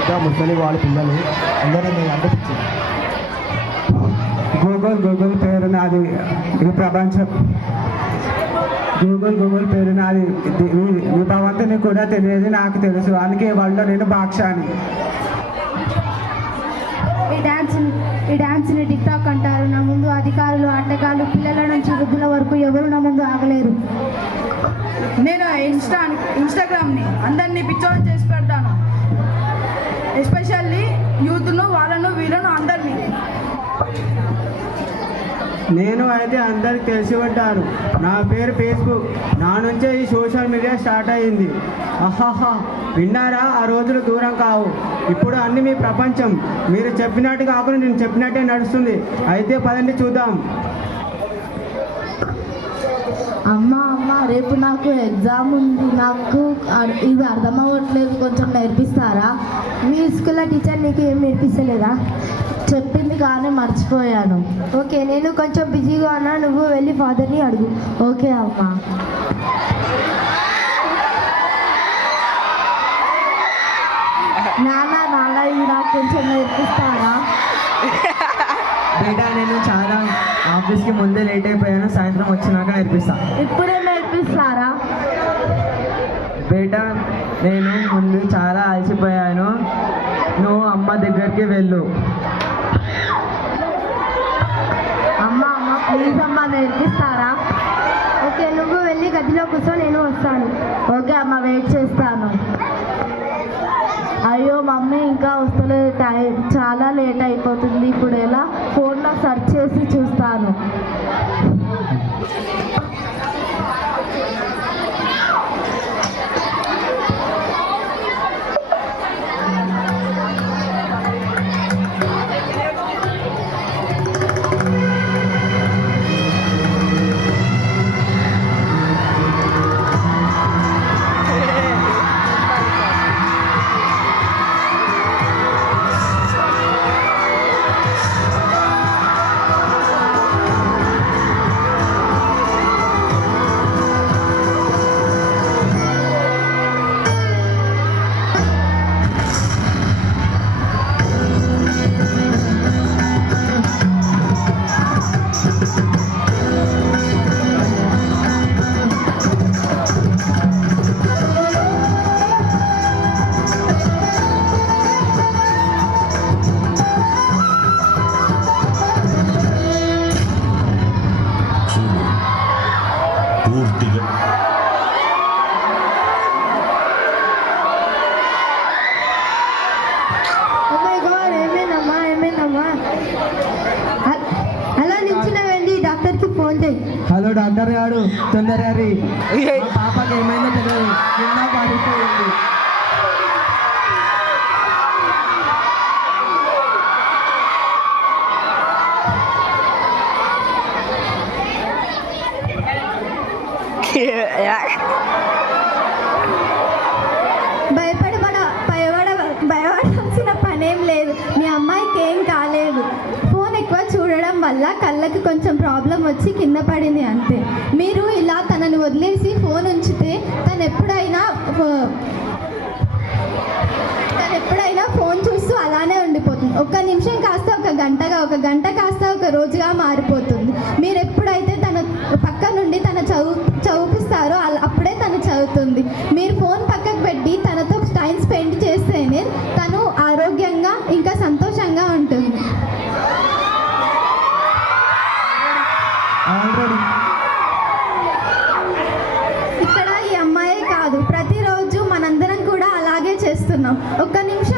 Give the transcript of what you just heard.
ఇంకా ముసలి వాళ్ళ పిల్లలు అందరినీ అనిపించింది. గూగుల్ పేరు నాది, ఈ ప్రపంచం గూగుల్ పేరు నాది, ఈ భగవంతుని కూడా తెలియదు నాకు తెలుసు, అందుకే వాళ్ళు నేను బాక్షాని. ఈ డాన్స్ని టిక్టాక్ అంటారు. నా ముందు అధికారులు, ఆటగాళ్ళు, పిల్లల నుంచి వృద్ధుల వరకు ఎవరు నా ముందు ఆగలేరు. నేను ఇన్స్టాగ్రామ్ని అందరినీ పిచ్చోని చేసి పెడతాను, ఎస్పెషల్లీ యూత్ను, వాళ్ళను వీళ్ళను అందరినీ. నేను అయితే అందరికి తెలిసి ఉంటాను, నా పేరు ఫేస్బుక్, నా నుంచే ఈ సోషల్ మీడియా స్టార్ట్ అయ్యింది. అహాహా, విన్నారా? ఆ రోజులు దూరం కావు, ఇప్పుడు అన్ని మీ ప్రపంచం. మీరు చెప్పినట్టు కాకుండా నేను చెప్పినట్టే నడుస్తుంది. అయితే పదండి చూద్దాం. అమ్మ రేపు నాకు ఎగ్జామ్ ఉంది, నాకు ఇది అర్థం అవ్వట్లేదు, కొంచెం నేర్పిస్తారా? మీ స్కూల్లో టీచర్ నీకు ఏం నేర్పిస్తలేదా? చెప్పింది కానీ మర్చిపోయాను. ఓకే, నేను కొంచెం బిజీగా ఉన్నా, నువ్వు వెళ్ళి ఫాదర్ని అడుగు. ఓకే అమ్మా. నాన్న ఇది నాకు కొంచెం నేర్పిస్తారా? బేటా, నేను చాలా ఆఫీస్కి ముందే లేట్ అయిపోయాను, సాయంత్రం వచ్చినాక నేర్పిస్తాను. ఇప్పుడే నేర్పిస్తారా? బేటా, నేను ముందు చాలా అలసిపోయాను, నువ్వు అమ్మ దగ్గరికి వెళ్ళు. అమ్మ ప్లీజ్ అమ్మ, నేర్పిస్తారా? ఓకే, నువ్వు వెళ్ళి గదిలో కూర్చో, నేను వస్తాను. ఓకే అమ్మ, వెయిట్ చేస్తాను. అయ్యో మమ్మీ ఇంకా వస్తలేదు, టైం చాలా లేట్ అయిపోతుంది. ఇప్పుడు ఎలా? ఫోన్లో సెర్చ్ చేసి చూస్తాను. పూర్తిగా ఏమేనమ్మా? అలా నిల్చున్నావండి, డాక్టర్కి ఫోన్ చేయి. హలో డాక్టర్ గారు, తొందరగా రీ, పాపకి ఏమైందో తెలియదు, కింద పడిపోయింది. భయపడాల్సిన పనేం లేదు, మీ అమ్మాయికి ఏం కాలేదు. ఫోన్ ఎక్కువ చూడడం వల్ల కళ్ళకి కొంచెం ప్రాబ్లం వచ్చి కింద పడింది అంతే. మీరు ఇలా తనని వదిలేసి ఫోన్ ఉంచితే తను ఎప్పుడైనా ఫోన్ చూస్తూ అలానే ఉండిపోతుంది. ఒక్క నిమిషం కాస్త ఒక గంట కాస్త ఒక రోజుగా మారిపోతుంది. మీరు ఎప్పుడైతే తన పక్క నుండి చదివిస్తారో అప్పుడే తను చదువుతుంది. మీరు ఫోన్ పక్కకు పెట్టి తనతో టైం స్పెండ్ చేస్తేనే తను ఆరోగ్యంగా ఇంకా సంతోషంగా ఉంటుంది. ఇక్కడ ఈ అమ్మాయే కాదు, ప్రతిరోజు మనందరం కూడా అలాగే చేస్తున్నాం. ఒక్క నిమిషం